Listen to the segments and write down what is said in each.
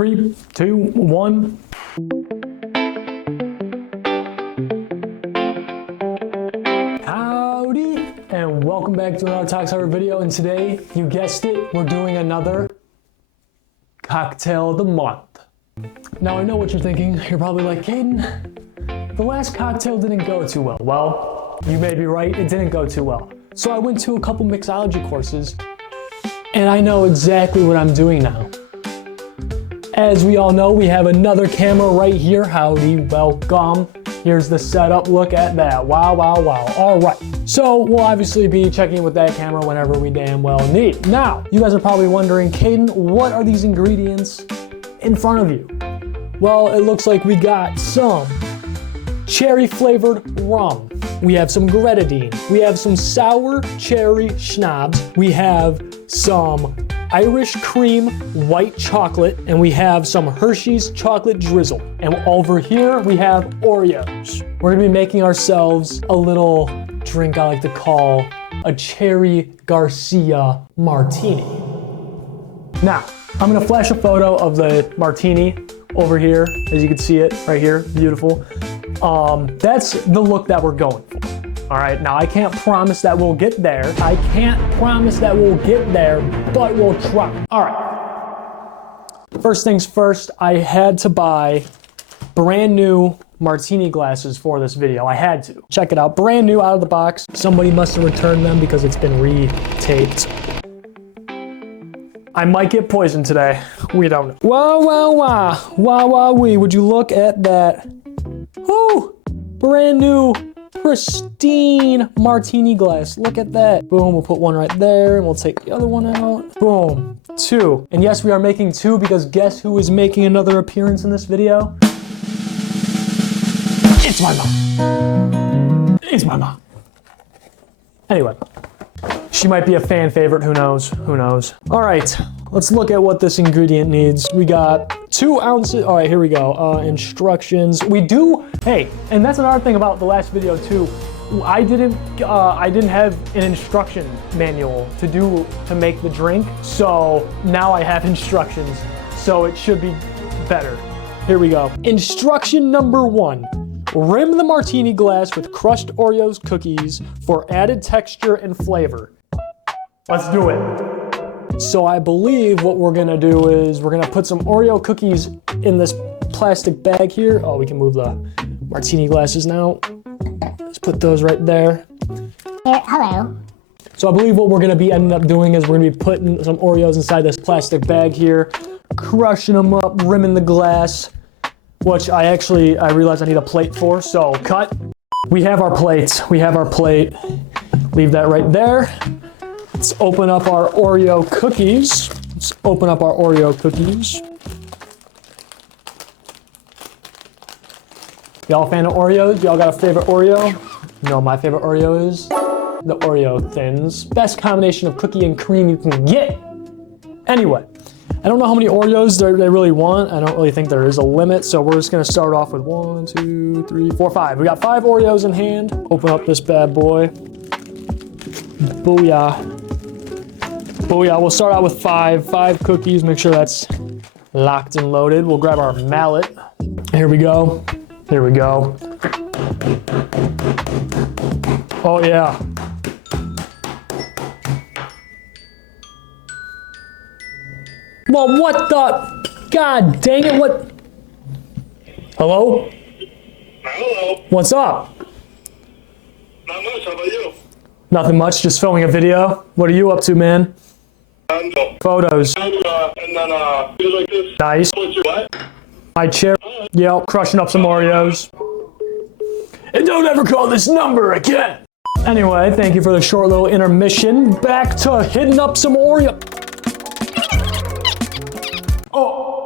3, 2, 1. Howdy, and welcome back to another Talks Hard video. And today, you guessed it, we're doing another cocktail of the month. Now I know what you're thinking. You're probably like, Caden, the last cocktail didn't go too well. Well, you may be right, it didn't go too well. So I went to a couple mixology courses, and I know exactly what I'm doing now. As we all know, we have another camera right here. Howdy, welcome. Here's the setup, look at that. Wow, wow, wow. All right, so we'll obviously be checking with that camera whenever we damn well need. Now, you guys are probably wondering, Caden, what are these ingredients in front of you? Well, it looks like we got some cherry flavored rum. We have some grenadine. We have some sour cherry schnapps. We have some Irish cream white chocolate, and we have some Hershey's chocolate drizzle. And over here we have Oreos. We're gonna be making ourselves a little drink I like to call a Cherry Garcia Martini. Now, I'm gonna flash a photo of the martini over here, as you can see it right here, beautiful. That's the look that we're going for. All right, now I can't promise that we'll get there. I can't promise that we'll get there, but we'll try. All right. First things first, I had to buy brand new martini glasses for this video. I had to. Check it out, brand new out of the box. Somebody must have returned them because it's been retaped. I might get poisoned today. We don't know. Wow, wow, wow. Wow, wow, wee. Would you look at that? Whoo! Brand new, pristine martini glass. Look at that. Boom, we'll put one right there and we'll take the other one out. Boom, 2. And yes, we are making 2 because guess who is making another appearance in this video? It's my mom. It's my mom. Anyway, she might be a fan favorite, who knows, who knows. All right, let's look at what this ingredient needs. We got 2 ounces, all right, here we go. Instructions, we do, hey, and that's another thing about the last video too. I didn't have an instruction manual to make the drink, so now I have instructions, so it should be better. Here we go. Instruction number 1. Rim the martini glass with crushed Oreos cookies for added texture and flavor. Let's do it. So I believe what we're gonna do is we're gonna put some Oreo cookies in this plastic bag here. Oh, we can move the martini glasses now. Let's put those right there. Hello. So I believe what we're gonna be ending up doing is we're gonna be putting some Oreos inside this plastic bag here, crushing them up, rimming the glass, which I realized I need a plate for, so cut. We have our plates, we have our plate. Leave that right there. Let's open up our Oreo cookies. Let's open up our Oreo cookies. Y'all a fan of Oreos? Y'all got a favorite Oreo? No, my favorite Oreo is the Oreo Thins. Best combination of cookie and cream you can get. Anyway, I don't know how many Oreos they really want. I don't really think there is a limit, so we're just gonna start off with 1, 2, 3, 4, 5. We got 5 Oreos in hand. Open up this bad boy. Booyah. Booyah, we'll start out with 5 cookies. Make sure that's locked and loaded. We'll grab our mallet. Here we go. Here we go. Oh yeah. Well, what the? God dang it, what? Hello? Hello. What's up? Not much. How about you? Nothing much, just filming a video. What are you up to, man? Photos. And then, do like this. Nice. What's your what? My chair. Yep, crushing up some Oreos. And don't ever call this number again. Anyway, thank you for the short little intermission. Back to hitting up some Oreo. Oh.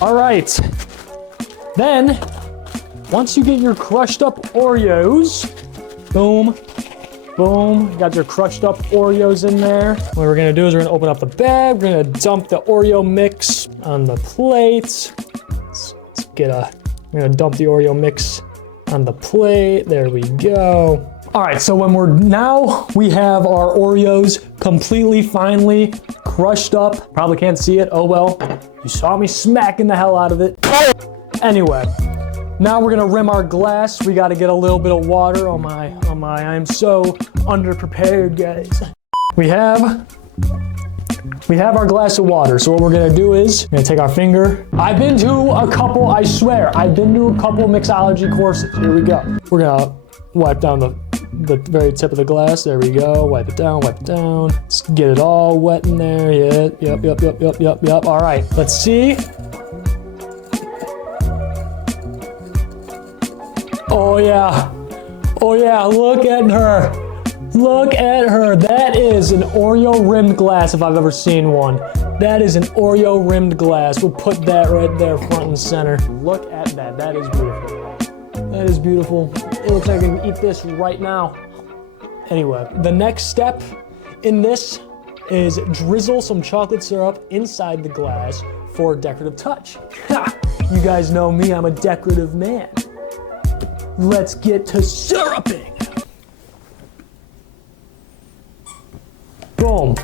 All right. Then, once you get your crushed up Oreos, boom, boom, you got your crushed up Oreos in there. What we're gonna do is we're gonna open up the bag, we're gonna dump the Oreo mix on the plate. We're gonna dump the Oreo mix on the plate. There we go. All right, so we have our Oreos completely, finely crushed up. Probably can't see it, oh well. You saw me smacking the hell out of it. Anyway, now we're gonna rim our glass. We gotta get a little bit of water. Oh my, I am so underprepared, guys. We have our glass of water. So what we're gonna do is, we're gonna take our finger. I've been to a couple, I swear, I've been to a couple mixology courses. Here we go. We're gonna wipe down the very tip of the glass. There we go. Wipe it down, wipe it down. Let's get it all wet in there. Yep. All right, let's see. Oh yeah, look at her. Look at her. That is an Oreo rimmed glass if I've ever seen one. That is an Oreo rimmed glass. We'll put that right there front and center. Look at that. That is beautiful. That is beautiful. It looks like I can eat this right now. Anyway, the next step in this is drizzle some chocolate syrup inside the glass for a decorative touch. Ha! You guys know me, I'm a decorative man. Let's get to syruping. Boom.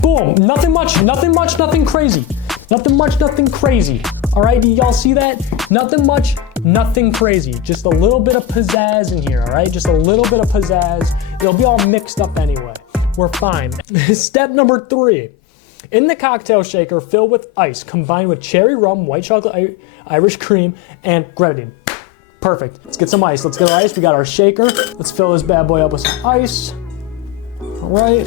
Boom. Nothing much, nothing crazy. Nothing much, nothing crazy. All right, y'all see that? Nothing much, nothing crazy. Just a little bit of pizzazz in here, all right? Just a little bit of pizzazz. It'll be all mixed up anyway. We're fine. Step number 3. In the cocktail shaker, fill with ice, combined with cherry rum, white chocolate, Irish cream, and grenadine. Perfect. Let's get some ice. Let's get our ice. We got our shaker. Let's fill this bad boy up with some ice. All right.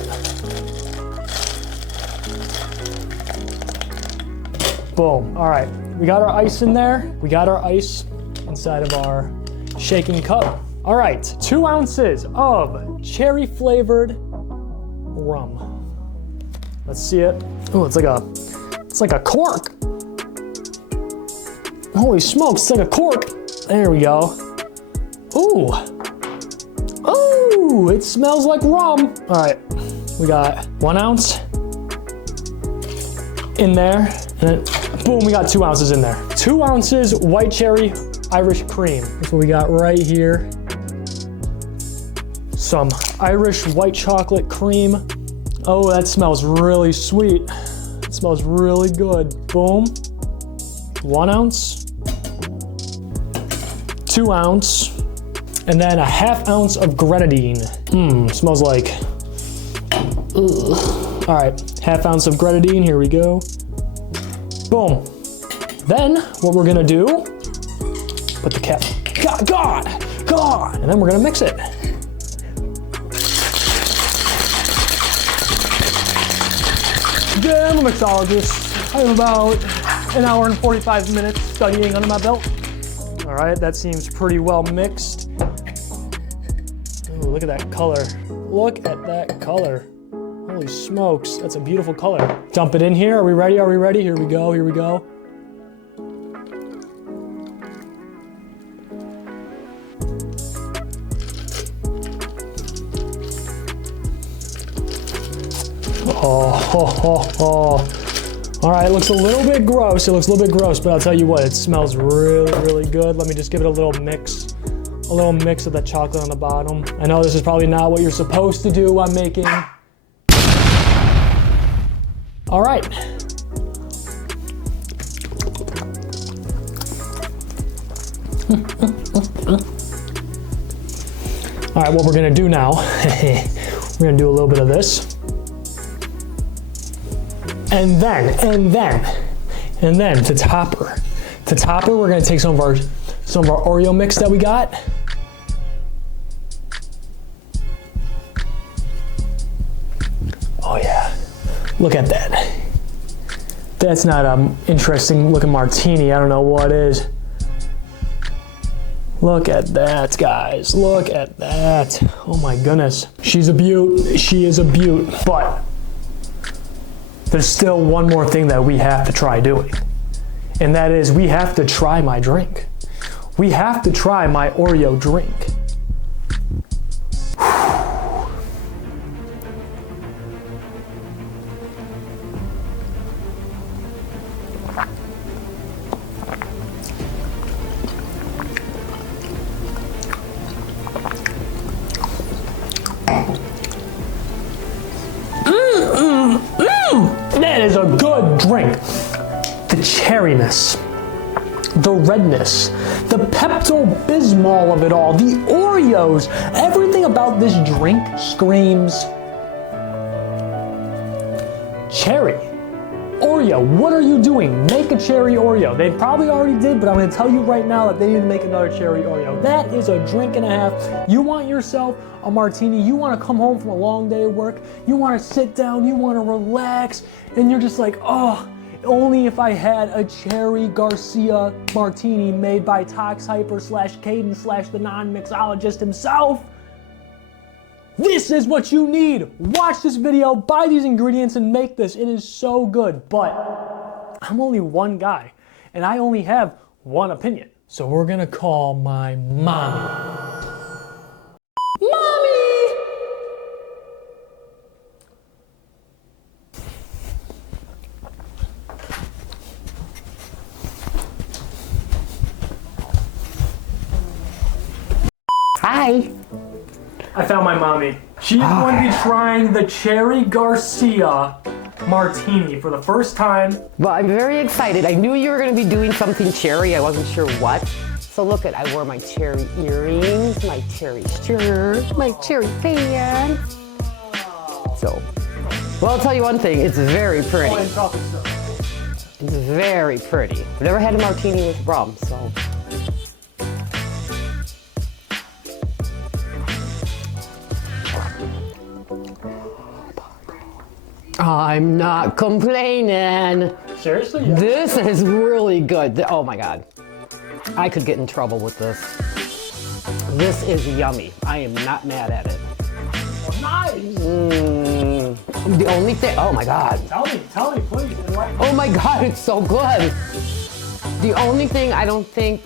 Boom. All right. We got our ice in there. We got our ice inside of our shaking cup. All right. 2 ounces of cherry flavored rum. Let's see it. Oh, it's like a cork. Holy smokes, it's like a cork. There we go. Ooh. Ooh, it smells like rum. All right, we got 1 ounce in there. And then, boom, we got 2 ounces in there. 2 ounces white cherry Irish cream. That's what we got right here. Some Irish white chocolate cream. Oh, that smells really sweet. It smells really good. Boom. 1 ounce. 2 ounce, and then a ½ ounce of grenadine. Smells like, ugh. All right, ½ ounce of grenadine, here we go. Boom. Then, what we're gonna do, put the cap, God, and then we're gonna mix it. Yeah, I'm a mixologist. I have about 1 hour and 45 minutes studying under my belt. All right, that seems pretty well mixed. Ooh, look at that color. Look at that color. Holy smokes, that's a beautiful color. Dump it in here. Are we ready? Are we ready? Here we go, here we go. Oh. All right, it looks a little bit gross. But I'll tell you what, it smells really, really good. Let me just give it a little mix of that chocolate on the bottom. I know this is probably not what you're supposed to do while making. All right. All right, what we're gonna do now, we're gonna do a little bit of this. And then to topper, we're gonna take some of our Oreo mix that we got. Oh yeah, look at that. That's not an interesting looking martini. I don't know what is. Look at that, guys. Look at that. Oh my goodness. She's a beaut. She is a beaut. But there's still one more thing that we have to try doing. And that is we have to try my drink. We have to try my Oreo drink. drink. The cherryness, the redness, the Pepto-Bismol of it all, the Oreos, everything about this drink screams cherry. Oreo, what are you doing? Make a cherry Oreo. They probably already did, but I'm gonna tell you right now that they need to make another cherry Oreo. That is a drink and a half. You want yourself a martini, you wanna come home from a long day of work, you wanna sit down, you wanna relax, and you're just like, oh, only if I had a Cherry Garcia Martini made by Tox Hyper / Caden / the non-mixologist himself. This is what you need. Watch this video, buy these ingredients, and make this. It is so good, but I'm only one guy, and I only have one opinion. So we're gonna call my mommy. Mommy! Hi. I found my mommy. She's going to be trying the Cherry Garcia Martini for the first time. Well, I'm very excited. I knew you were going to be doing something cherry. I wasn't sure what. So look at, I wore my cherry earrings, my cherry shirt, my cherry pants. So, well, I'll tell you one thing. It's very pretty. It's very pretty. I've never had a martini with rum, so. I'm not complaining. Seriously? Yeah. This is really good. Oh my God. I could get in trouble with this. This is yummy. I am not mad at it. Oh, nice. The only thing, oh my God. Tell me, please. Oh my God, it's so good. The only thing I don't think,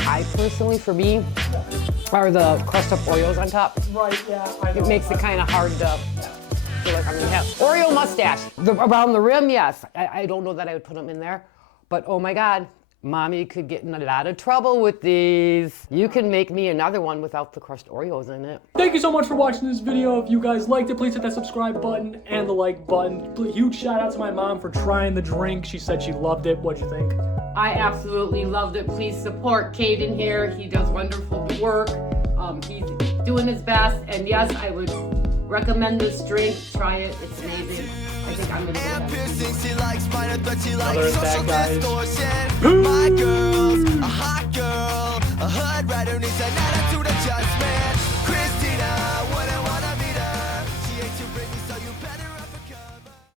I personally, for me, are the crushed up Oreos on top. Right, yeah. I know. It makes it kind of hard to feel like I'm gonna have Oreo mustache. Around the rim, yes. I don't know that I would put them in there, but oh my God, Mommy could get in a lot of trouble with these. You can make me another one without the crushed Oreos in it. Thank you so much for watching this video. If you guys liked it, please hit that subscribe button and the like button. Huge shout out to my mom for trying the drink. She said she loved it. What'd you think? I absolutely loved it. Please support Caden here. He does wonderful work. He's doing his best, and yes, I would recommend this drink. Try it. It's amazing. I think I'm gonna go ahead. Other than that, guys. My girl's a hot girl, a hood rider needs an attitude adjustment.